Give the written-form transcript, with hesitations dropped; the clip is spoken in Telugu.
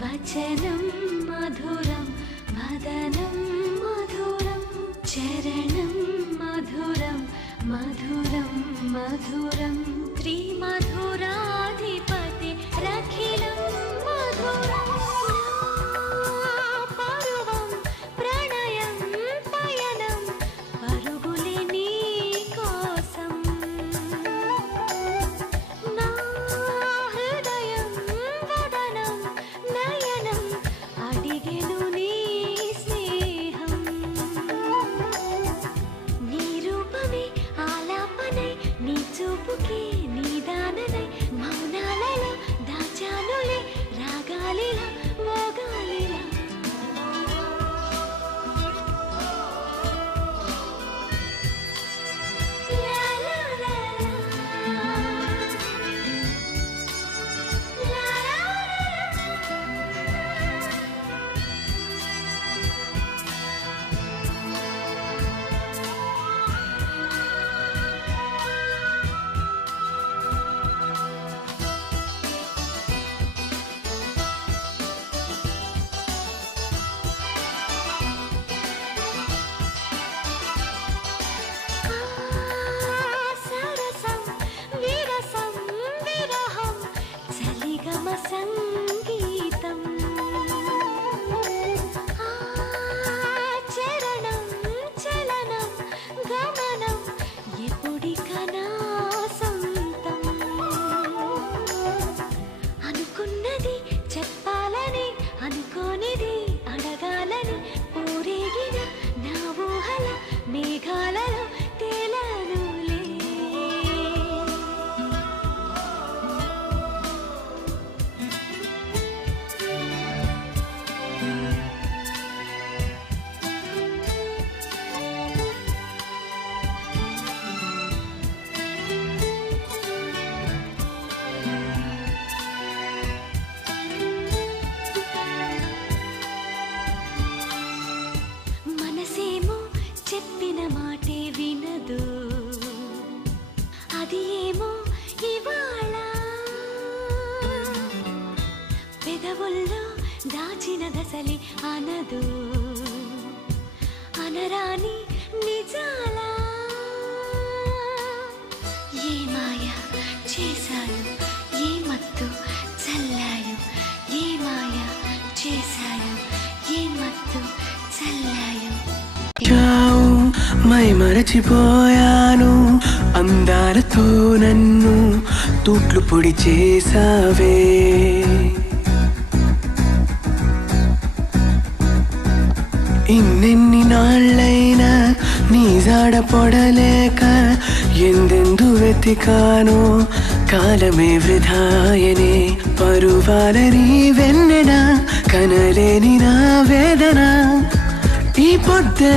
वचनं मधुरं वदनं मधुरं चरणं मधुरं मधुरं मधुरं त्रिमधुराधिपते रखिलं मधुरं पर्वं प्रणयं पयनं परुगुले नी कोसं ना हृदयं वदनं नयनं अडिगेनु नी स्नेहं नी रूपमे आलापनै नी చూపుకి నీ దాననై మౌనాలలో దాచానులే రాగాలిలా మోగాలిలా సంగీతం చరణం చలనం గమనం ఎప్పుడికనా సొంతం అనుకున్నది చెప్పాలని అనుకోనిది అడగాలని ఊరేగిన నా ఊహల మేఘాలలో తేలనులే మనసేమో చెప్పిన మాటే వినదు అది ఏమో ఇవాళ పెదవుల్లో దాచిన దశలి అనదు అనరాని నిజాల ఏ మాయ చేశాను ఏ మత్తు చల్లాను ఏ మాయ చేశాను ఏ మత్తు చల్లాను మై మరచిపోయాను అందాలతో నన్ను తూట్లు పొడి చేసావే ఇన్నెన్ని నాళ్ళైనా నీ జాడ పొడలేక వెతికాను కాలమే వృధాయనే పరువాలని వెన్నెన కనలేని నా వేదన ఈ పొద్దు